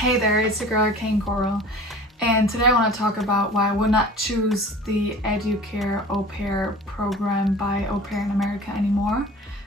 Hey there, it's your girl Kane Coral, and today I want to talk about why I would not choose the EduCare Aupair program by Au Pair in America anymore,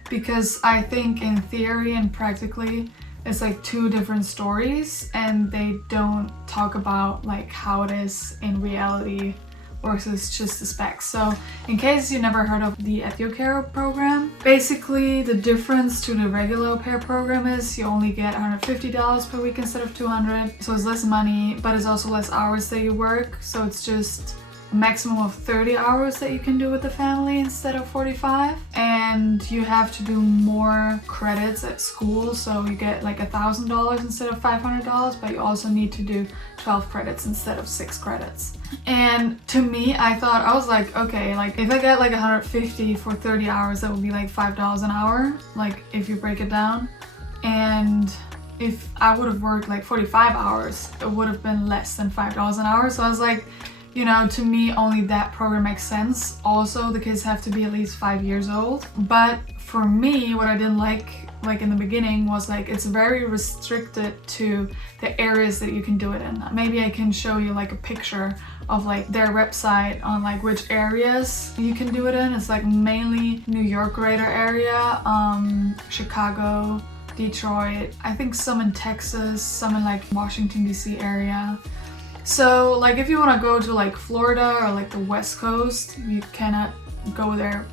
because I think in theory and practically it's like two different stories and they don't talk about like how it is in reality versus just the specs. So in case you never heard of the EduCare program, basically the difference to the regular au pair program is you only get $150 per week instead of $200. So it's less money, but it's also less hours that you work. So it's just a maximum of 30 hours that you can do with the family instead of 45. And you have to do more credits at school. So you get like $1,000 instead of $500, but you also need to do 12 credits instead of 6 credits. And to me, I was like, okay, like if I get like 150 for 30 hours, that would be like $5 an hour, like if you break it down. And if I would have worked like 45 hours, it would have been less than $5 an hour. So I was like, you know, to me, only that program makes sense. Also, the kids have to be at least 5 years old. But for me, what I didn't like in the beginning was like it's very restricted to the areas that you can do it in. Maybe I can show you like a picture of like their website on like which areas you can do it in. It's like mainly New York greater area, Chicago, Detroit, I think some in Texas, some in like Washington DC area. So like if you want to go to like Florida or like the West Coast, you cannot go there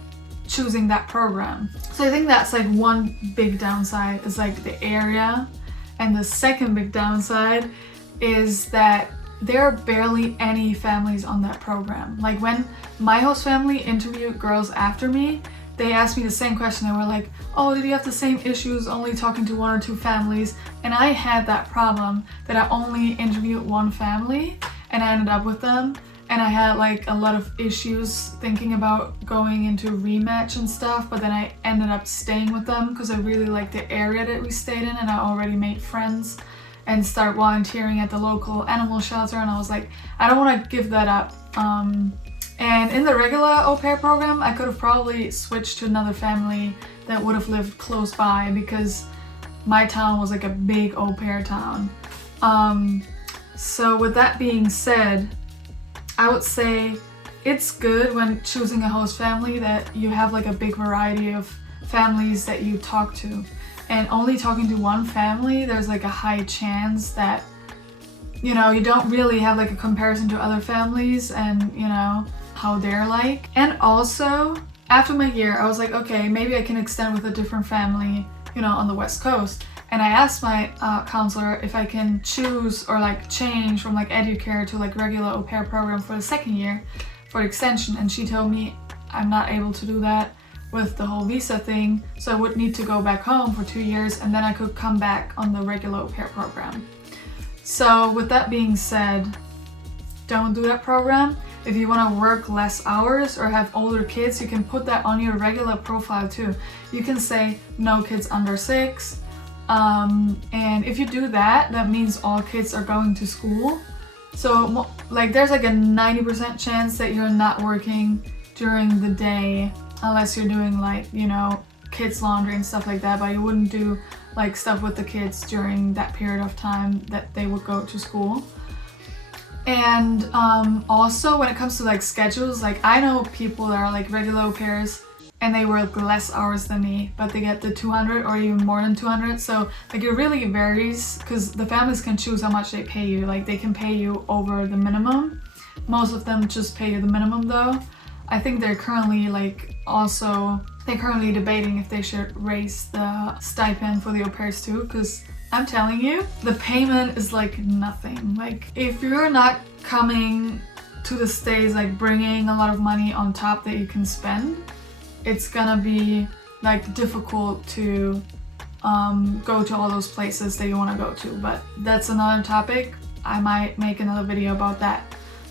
choosing that program. So I think that's like one big downside is like the area. And the second big downside is that there are barely any families on that program. Like when my host family interviewed girls after me, they asked me the same question. They were like, oh, did you have the same issues only talking to 1 or 2 families? And I had that problem that I only interviewed 1 family and I ended up with them. And I had like a lot of issues thinking about going into rematch and stuff, but then I ended up staying with them because I really liked the area that we stayed in and I already made friends and start volunteering at the local animal shelter. And I was like, I don't want to give that up. And in the regular au pair program, I could have probably switched to another family that would have lived close by because my town was like a big au pair town. So with that being said, I would say it's good when choosing a host family that you have like a big variety of families that you talk to. And only talking to 1 family, there's like a high chance that, you know, you don't really have like a comparison to other families and, you know, how they're like. And also, after my year, I was like, okay, maybe I can extend with a different family, you know, on the West Coast. And I asked my counselor if I can choose or like change from like EduCare to like regular au pair program for the second year for extension. And she told me I'm not able to do that with the whole visa thing. So I would need to go back home for 2 years and then I could come back on the regular au pair program. So with that being said, don't do that program. If you want to work less hours or have older kids, you can put that on your regular profile too. You can say no kids under 6. And if you do that, that means all kids are going to school. So like there's like a 90% chance that you're not working during the day unless you're doing like, you know, kids laundry and stuff like that, but you wouldn't do like stuff with the kids during that period of time that they would go to school. And also when it comes to like schedules, like I know people that are like regular au pairs and they work less hours than me, but they get the 200 or even more than 200. So like it really varies because the families can choose how much they pay you. Like they can pay you over the minimum. Most of them just pay you the minimum though. I think they're currently debating if they should raise the stipend for the au pairs too, because I'm telling you, the payment is like nothing. Like if you're not coming to the States like bringing a lot of money on top that you can spend, it's gonna be like difficult to go to all those places that you want to go to. But that's another topic. I might make another video about that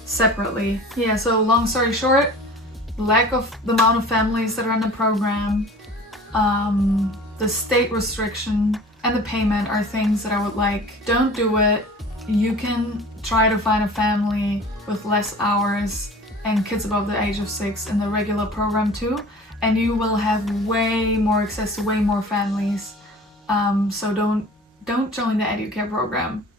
separately. Yeah, so long story short, lack of the amount of families that are in the program, the state restriction, and the payment are things that I would like. Don't do it. You can try to find a family with less hours and kids above the age of 6 in the regular program too, and you will have way more access to way more families. So don't join the EduCare program.